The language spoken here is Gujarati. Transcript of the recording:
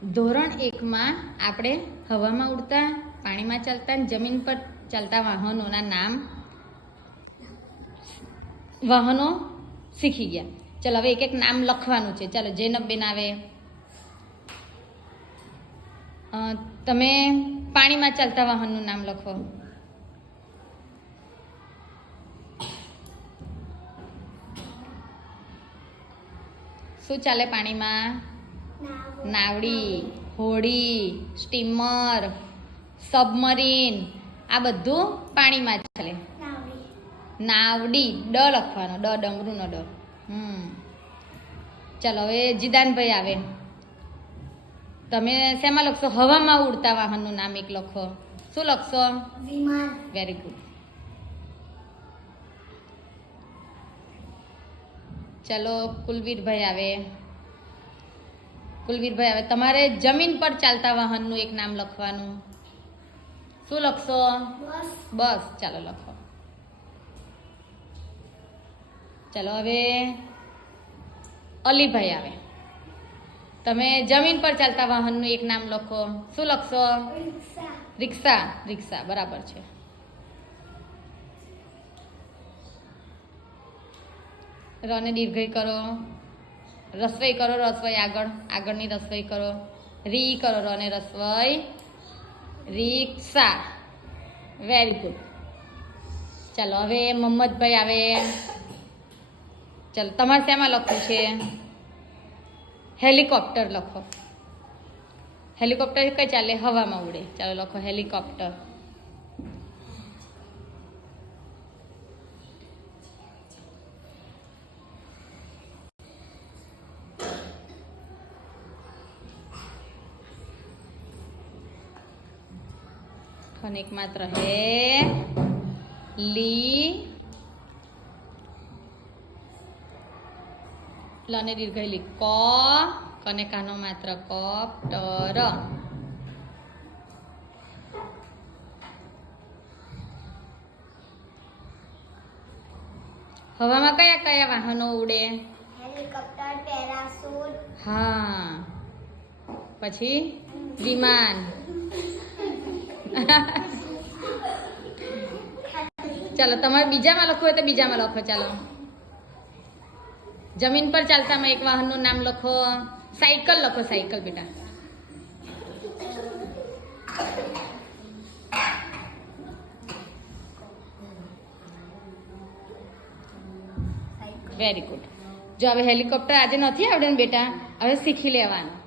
ધોરણ 1માં આપણે હવામાં ઉડતા, પાણીમાં ચાલતા અને જમીન પર ચાલતા વાહનોના વાહનો શીખી ગયા. ચાલો હવે એક એક નામ લખવાનું છે. ચાલો જૈનબબેન આવે. તમે પાણીમાં ચાલતા વાહનનું નામ લખો. શું ચાલે પાણીમાં? નાવડી, હોડી, સ્ટીમર, સબમરીન, આ બધું પાણીમાં ચાલે. નાવડી, ડ લખવાનો, ડ ડમરૂનો ડ. ચાલો હવે જીદાનભાઈ આવે. તમે શેમાં લખશો? હવામાં ઉડતા વાહનનું નામ એક લખો. શું લખશો? વિમાન. Very good. ચાલો કુલવીરભાઈ આવે. કુલવીરભાઈ આવે. તમારે જમીન પર ચાલતા વાહનનું એક નામ લખવાનું. શું લખશો? બસ. બસ. ચાલો લખો. ચાલો હવે અલીભાઈ આવે. તમે જમીન પર ચાલતા વાહનનું એક નામ લખો. શું લખશો? રિક્ષા. રિક્ષા. રિક્ષા બરાબર છે. રને દીર્ઘઈ કરો. રસવઈ કરો. રસવઈ આગળની રસવઈ કરો. રી કરો. રને રસવઈ. રિક્ષા. Very good. ચાલો હવે મોહમ્મદભાઈ આવે. ચાલો તમારે શેમાં લખવું છે? હેલિકોપ્ટર લખો. હેલિકોપ્ટર કઈ ચાલે? હવામાં ઉડે. ચાલો લખો હેલિકોપ્ટર. અને એક માત્ર હે લી લને દીર્ઘઈ ક કને કાનો માત્ર કોપ્ટર. હવામાં કયા કયા વાહનો ઉડે? Helicopter, parachute. હા. પછી વિમાન. ચાલો તમારે બીજામાં લખવું હોય તો બીજામાં લખો. ચાલો જમીન પર ચાલતામાં એક વાહનનું નામ લખો. સાયકલ લખો. સાયકલ બેટા. Very good. જો હવે હેલિકોપ્ટર આજે નથી આવડે ને બેટા, હવે શીખી લેવાનું.